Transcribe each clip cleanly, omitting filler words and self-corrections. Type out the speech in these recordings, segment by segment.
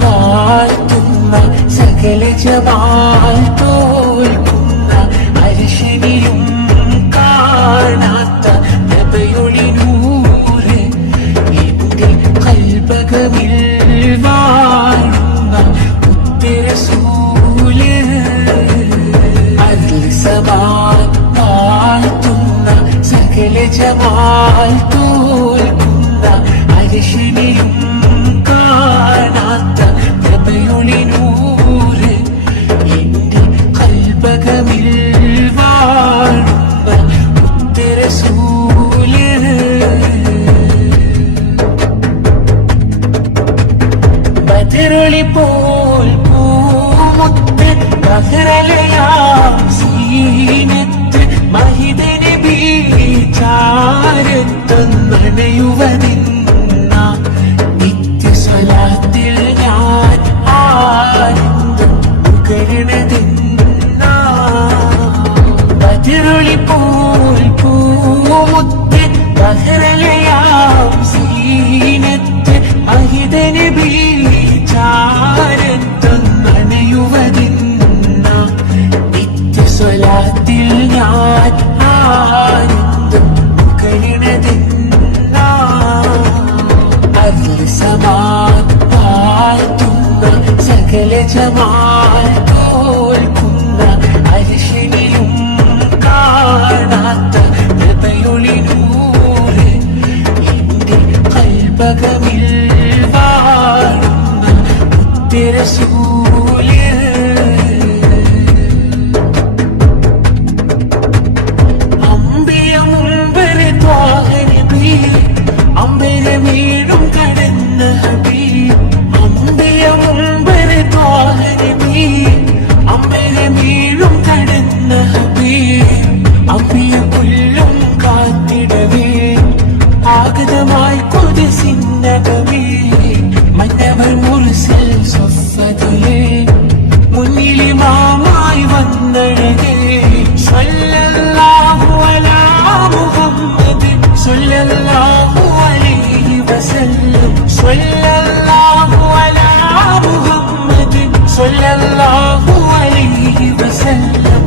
വാഴ്ത്തുന്ന സകല ജമാൽ തോൽക്കുന്ന അരിശനിലും കാണാത്ത നബിയുടെ നൂറ് എന്റെ കൽബകമിൽ വാഴുന്ന ഉത്തരസൂല് വാഴ്ത്തുന്ന സകല ജമാൽ തോൽക്കുന്ന അരിശനിലും കാണാത്ത നബിയുടെ നൂറ് എന്റെ കൽബകമിൽ വാഴുന്ന ഉത്തരസൂല് ബദറുളി പോൽ പൂമുത്ത് ബഹ്റലയാം സീനത്ത് മഹിദ നബി ചാരത്തൊന്നണയുവതിന്ന നിത്യസ്വലാത്തിൽ ഞാൻ ആനന്ദം നുകരണതിന്ന ബദറുളി പോൽ പൂമുത്ത് ബഹ്റലയാം സീനത്ത് മഹിദ നബി ചാരത്തൊന്നണയുവതിന്ന നിത്യസ്വലാത്തിൽ ഞാൻ ആനന്ദം നുകരണതിന്ന വാഴ്ത്തുന്ന സകല ജമാൽ തോൽക്കുന്ന അരിശനിലും കാണാത്ത നബിയുടെ നൂറ് എന്റെ കൽബകമിൽ വാഴുന്ന ഉത്തരസൂല് അംബിയ മുമ്പര് ത്വാഹ നബി അമ്പരമീഴും കടന്ന ഹബീബ് അംബിയ മുമ്പര് ത്വാഹ നബി അമ്പരമീഴും കടന്ന ഹബീബ് അംബിയ പുല്ലും കാത്തിടവേ ആഗതമായി കൊതിസിന്നകമേ മന്നവർ മുർസൽ സ്വഫതിലെ മുന്നിലിമാമായി വന്നഴകേ സ്വല്ലല്ലാഹു അലാ മുഹമ്മദ് സ്വല്ലല്ലാഹു അലൈഹി വസല്ലം സ്വല്ലല്ലാഹു അലാ മുഹമ്മദ് സ്വല്ലല്ലാഹു അലൈഹി വസല്ലം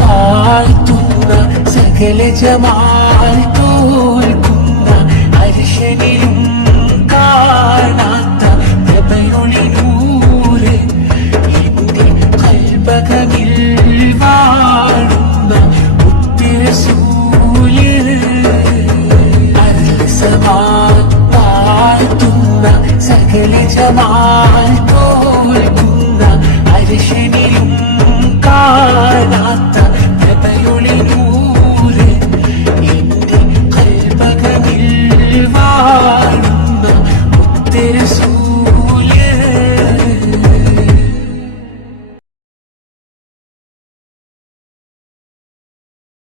വാഴ്ത്തുന്ന സകല ജമാൽ തോൽക്കുന്ന അരിശനിലും കാണാത്ത നബിയുടെ നൂറ് എന്റെ കൽബകമിൽ വാഴുന്ന ഉത്തരസൂല് വാഴ്ത്തുന്ന സകല ജമാൽ